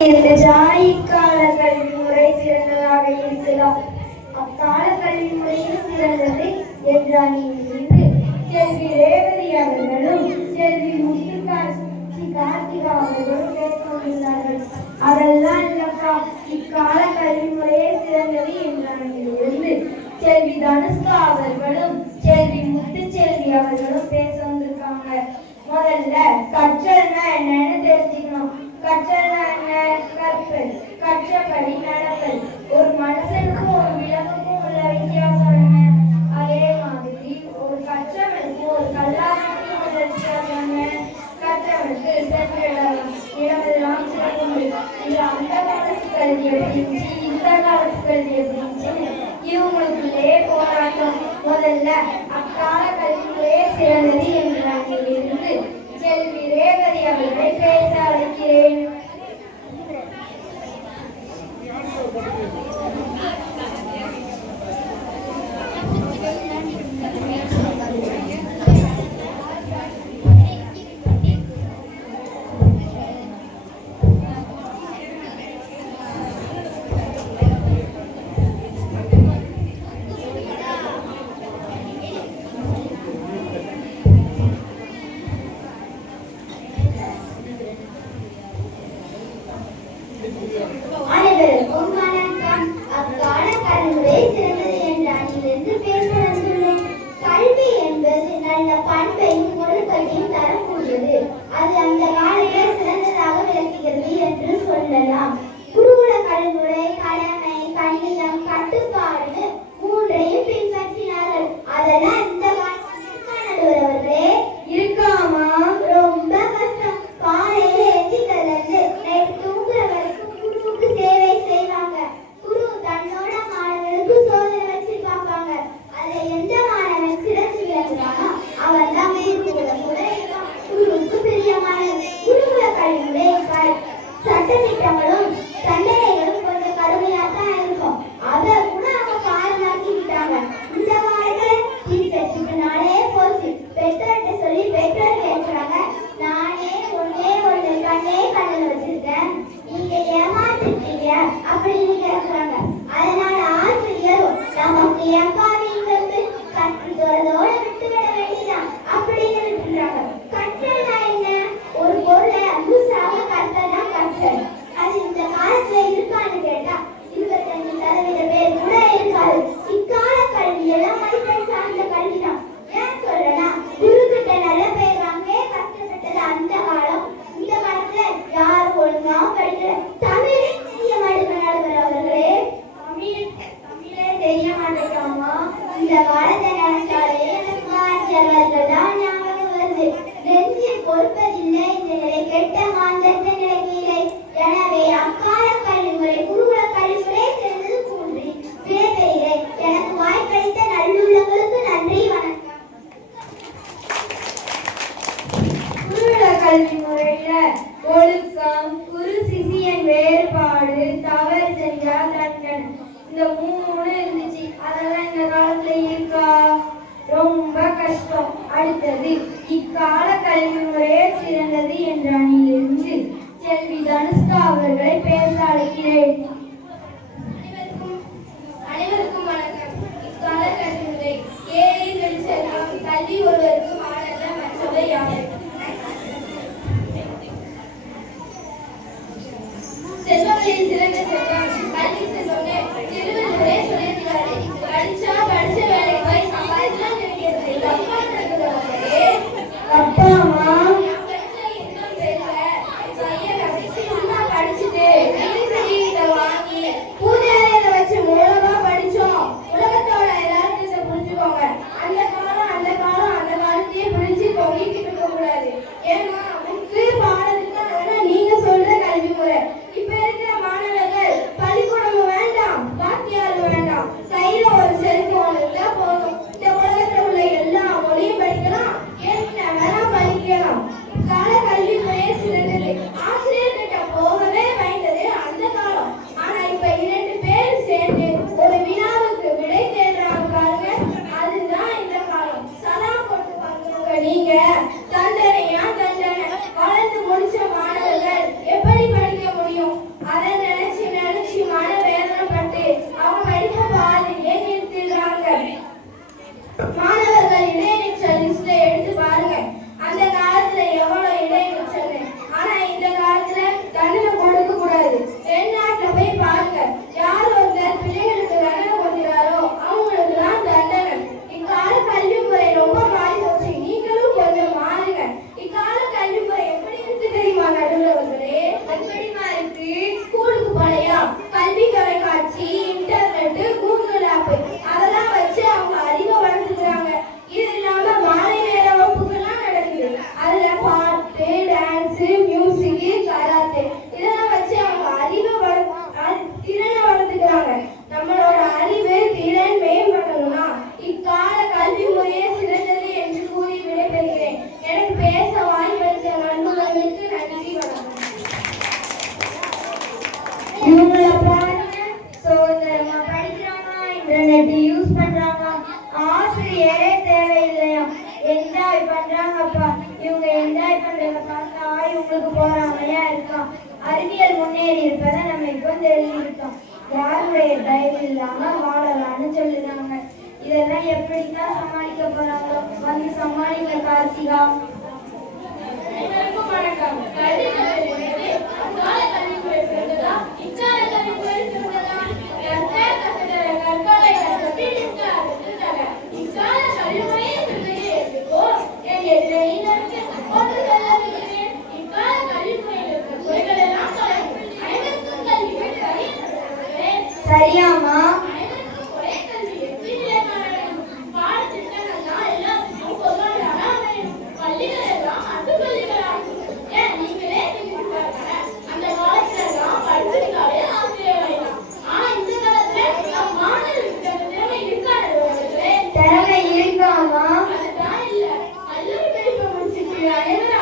இந்த ஜாதிக்கால சிறந்ததாக இருக்கலாம் அக்கால கல்வி முறையில் சிறந்தது செல்வி ரேவதி அவர்களும் செல்வி முத்துக்காட்சி கார்த்திகா அவர்களும் பேசியுள்ளார்கள் இக்கால கல்வி முறையே சிறந்தது என்றானிலிருந்து தனுஷ்கா அவர்களும் செல்வி முத்துச்செல்வி அவர்களும் பேச வந்திருக்காங்க. முதல்ல கற்றல்னா என்னன்னு தெரிஞ்சுக்கணும்? கற்றல்னா நடப்பல் கற்றபடி நடப்பல் ஒரு மனுஷனுக்கும் ஒரு விலங்குக்கும் உள்ள வித்தியாசம் என்ன அதே மாதிரி ஒரு கற்றவனுக்கும் ஒரு கல்லாதனுக்கும் உள்ள வித்தியாசம் என்ன கற்றவனுக்கு சென்று இடமெல்லாம் சிறப்பு இது அந்த காலத்து கல்வி எப்படி இந்த காலத்து கல்வி எப்படி ¿Dónde está mi? அடுத்தது இக்கால கல்வி முறையே சிறந்தது என்ற அணியிலிருந்து செல்வி தனுஷ்கா அவர்களை பேச அழைக்கிறேன். பண்றாங்கப்பா இவங்க என்ஜாய் பண்றத பார்த்தா உங்களுக்கு போறாமையா இருக்கான் அறிவியல் முன்னேறி இருப்பதை நம்ம இப்போ தெரிஞ்சிருக்கோம் யாருடைய தயவு இல்லாம வாழலாம்னு சொல்லுறாங்க. இதெல்லாம் எப்படித்தான் சமாளிக்க போறாங்க வந்து சமாளிக்க கார்த்திகா. வணக்கம். किराने में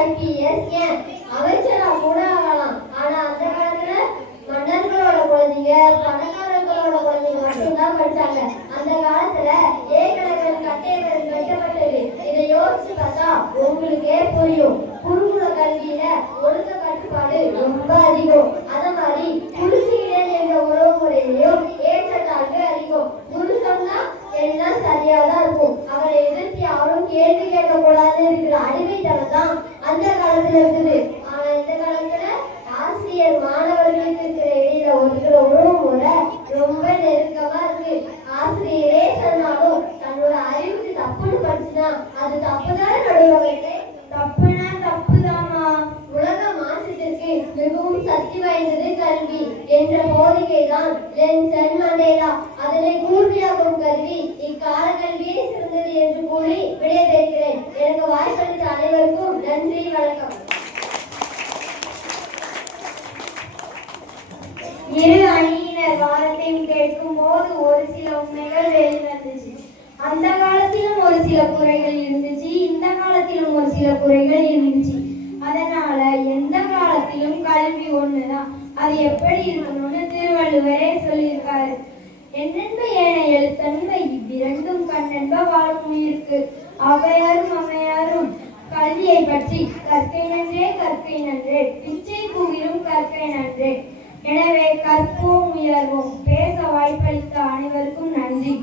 ஐபிஎஸ் ஏன் அமைச்சரா கூட அது தப்பு தானே தப்புனா தப்புதாமா உலக மாற்றத்திற்கு மிகவும் சக்தி வாய்ந்தது கல்வி என்ற போதிகை தான் லென்சன் மண்டேலா. அதனை கூர்மையாகும் கல்வி இக்கால கல்வியே சிறந்தது என்று கூறி விடைபெறுகிறேன். எனக்கு வாய்ப்பளித்த அனைவருக்கும் நன்றி வணக்கம். இரு அணியினர் வாரத்தையும் கேட்கும் போது ஒரு சில உண்மைகள் வெளிவந்தது அந்த காலத்திலும் ஒரு சில குறைகள் இருந்துச்சு இந்த காலத்திலும் ஒரு சில குறைகள் இருந்துச்சு. அதனால எந்த காலத்திலும் கல்வி ஒண்ணுதான். அது எப்படி இருக்கணும்னு திருவள்ளுவரே சொல்லியிருக்காரு. என்னென்ப ஏன எழுத்தன்பை இவ்விரண்டும் கண்ணென்ப வாழும் உயிருக்கு அவையாரும் அவையாரும் கல்வியை பற்றி கற்கை நன்றே கற்கை நன்றே பிச்சை கூவிலும் கற்கை நன்றே. எனவே கற்போம் உயர்வோம் பேச வாய்ப்பளித்த அனைவருக்கும் நன்றி.